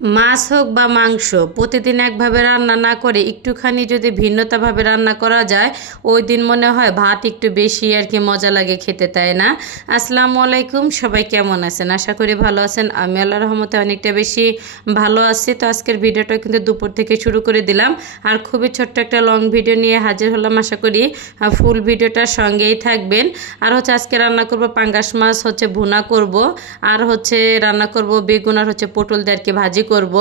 মাছ হোক বা মাংস প্রতিদিন একভাবে রান্না না করে একটুখানি যদি ভিন্নতাভাবে রান্না করা যায় ওই দিন মনে হয় ভাত একটু বেশি আর কি মজা লাগে খেতে, তাই না? আসসালামু আলাইকুম, সবাই কেমন আছেন? আশা করি ভালো আছেন। আমি আল্লাহর রহমতে অনেকটা বেশি ভালো আছি। তো আজকের ভিডিওটা কিন্তু দুপুর থেকে শুরু করে দিলাম আর খুবই ছোট্ট একটা লং ভিডিও নিয়ে হাজির হলাম। আশা করি ফুল ভিডিওটার সঙ্গেই থাকবেন। আর হচ্ছে আজকে রান্না করব পাঙ্গাস মাছ, ভুনা করব আর রান্না করব বেগুন আর পটল দিয়ে আর কি ভাজি করব।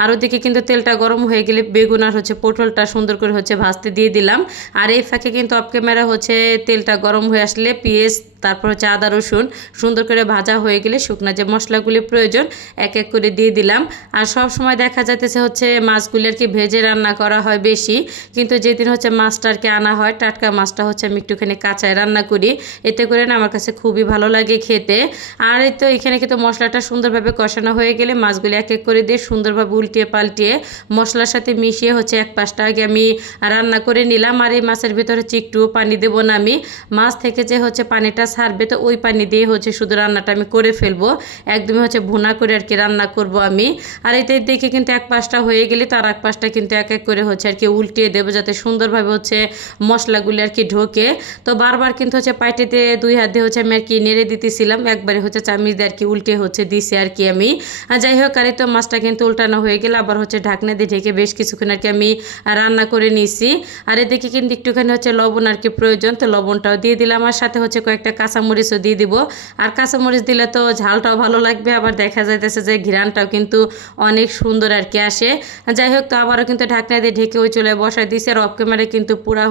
আর ওদিকে কিন্তু তেলটা গরম হয়ে গেলে বেগুন আর পটলটা সুন্দর করে ভাজতে দিয়ে দিলাম। আর এই ফাঁকে কিন্তু অফ ক্যামেরা তেলটা গরম হয়ে আসলে পেঁয়াজ তারপর আদা রসুন সুন্দর করে ভাজা হয়ে গেলে শুকনা যে মশলাগুলি প্রয়োজন এক এক করে দিয়ে দিলাম। আর সব সময় দেখা যাইতেছে মাছগুলি আর কি ভেজে রান্না করা হয় বেশি, কিন্তু যেদিন মাছটা আর কি আনা হয় টাটকা মাছটা আমি একটুখানি কাঁচায় রান্না করি, এতে করে না আমার কাছে খুবই ভালো লাগে খেতে। আর এই তো এখানে কিন্তু মশলাটা সুন্দরভাবে কষানো হয়ে গেলে মাছগুলি এক এক করে দিয়ে সুন্দরভাবে উল্টিয়ে পাল্টিয়ে মশলার সাথে মিশিয়ে এক পাশটা আগে আমি রান্না করে নিলাম। আর এই মাছের ভিতরে একটুও পানি দেবো না, আমি মাছ থেকে যে পানিটা ছাড়বে তো ওই পানি দিয়ে শুধু রান্নাটা আমি করে ফেলবো, একদমই ভুনা করে আর কি রান্না করব আমি। আর এতে দেখে কিন্তু এক পাশটা হয়ে গেলে তার এক পাশটা কিন্তু এক এক করে আর কি উল্টিয়ে দেবো যাতে সুন্দরভাবে মশলাগুলি আর কি ঢোকে। তো বারবার কিন্তু পাইটেতে দুই হাত দিয়ে আমি আর কি নেড়ে দিতেছিলাম, একবারে চামিচ দিয়ে আর কি উল্টে দিছি আর কি আমি। যাই হোক, আর তো মাছটা কিন্তু উল্টানো হয়ে গেলে আবার ঢাকনা দিয়ে ঢেকে বেশ কিছুক্ষণ আর কি আমি রান্না করে নিছি। আর এদিকে কিন্তু একটুখানি লবণ আর কি প্রয়োজন, তো লবণটাও দিয়ে দিলাম। আর সাথে কয়েকটা কাঁচামরিচও দিয়ে দিব। আর কাঁচামরিচ দিলে তো ঝালটাও ভালো লাগবে, আবার দেখা যাইতেছে যে ঘ্রাণটাও কিন্তু অনেক সুন্দর আর কি আসে। যাই হোক, তো আবারও কিন্তু ঢাকনা দিয়ে ঢেকে ওই চুলায় বসাই দিয়েছি। আর অফ ক্যামেরায় কিন্তু পুরা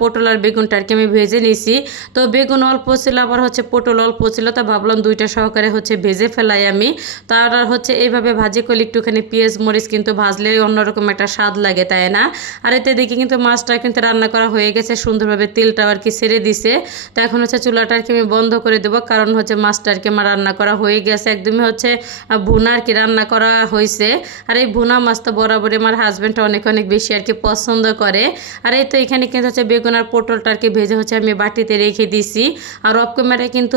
পটল আর বেগুনটা আর কি আমি ভেজে নিছি। তো বেগুন অল্প ছিল, আবার পটল অল্প ছিল, তো ভাবলাম দুইটা সহকারে ভেজে ফেলাই আমি। তো আর এইভাবে ভাজি করলে একটুখানি পেঁয়াজ মরিচ কিন্তু ভাজলে অন্যরকম একটা স্বাদ লাগে, তাই না? আর এতে দেখি কিন্তু মাছটা কিন্তু রান্না করা হয়ে গেছে, সুন্দরভাবে তেলটাও আর কি ছেড়ে দিছে। তো এখন চুলাটা আর কি আমি বন্ধ করে দেবো, কারণ মাছটা আর কি আমার রান্না করা হয়ে গেছে, একদমই ভুনা আর কি রান্না করা হয়েছে। আর এই ভুনা মাছ তো বরাবরই আমার হাজব্যান্ডটা অনেক অনেক বেশি আর কি পছন্দ করে। আর এই তো এখানে কিন্তু বেগুন আর পটলটা আর কি ভেজে আমি বাটিতে রেখে দিছি। আর অফ ক্যামেরায় কিন্তু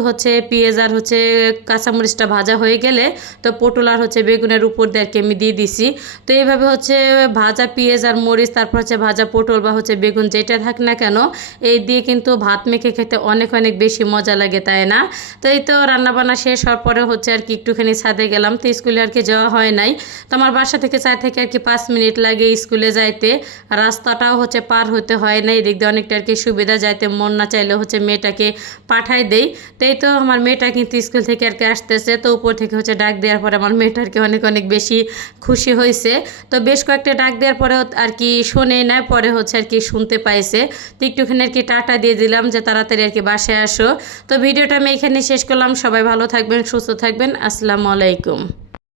পেঁয়াজ আর কাঁচামরিচটা ভাজা হয়ে গেলে তো পটল আর বেগুনের উপর দিয়ে আর কি আমি দিয়ে দিছি। তো এইভাবে ভাজা পেঁয়াজ আর মরিচ তারপর ভাজা পটল বা বেগুন যেটা থাক না কেন এই দিয়ে কিন্তু ভাত মেখে খেতে অনেক অনেক বেশি মজা লাগে, তাই না? তো এই তো রান্নাবান্না শেষ হওয়ার পরে আর কি একটুখানি ছাদে গেলাম। তো স্কুলে আর কি যাওয়া হয় নাই, তো আমার বাসা থেকে 4 থেকে আর কি 5 মিনিট লাগে স্কুলে যাইতে। রাস্তাটাও পার হতে হয় না, এদিক দিয়ে অনেকটা আর কি সুবিধা, যাইতে মন না চাইলে মেয়েটাকে পাঠাই দেই। তো এই তো আমার মেয়েটা কিন্তু স্কুল থেকে আর কি আসতেছে, তো উপর থেকে ডাক দেওয়ার পরে আমার মেয়েটা আর কি অনেক অনেক বেশি খুশি হয়েছে। তো বেশ কয়েকটা ডাক দেওয়ার পরে আর কি শোনে না, পরে আর কি শুনতে পাইছে। তো একটুখানি আর কি টাটা দিয়ে দিলাম যে তাড়াতাড়ি আর কি বাসায় আসো। তো ভিডিওটা আমি এখানে শেষ করলাম। সবাই ভালো থাকবেন, সুস্থ থাকবেন। আসসালামু আলাইকুম।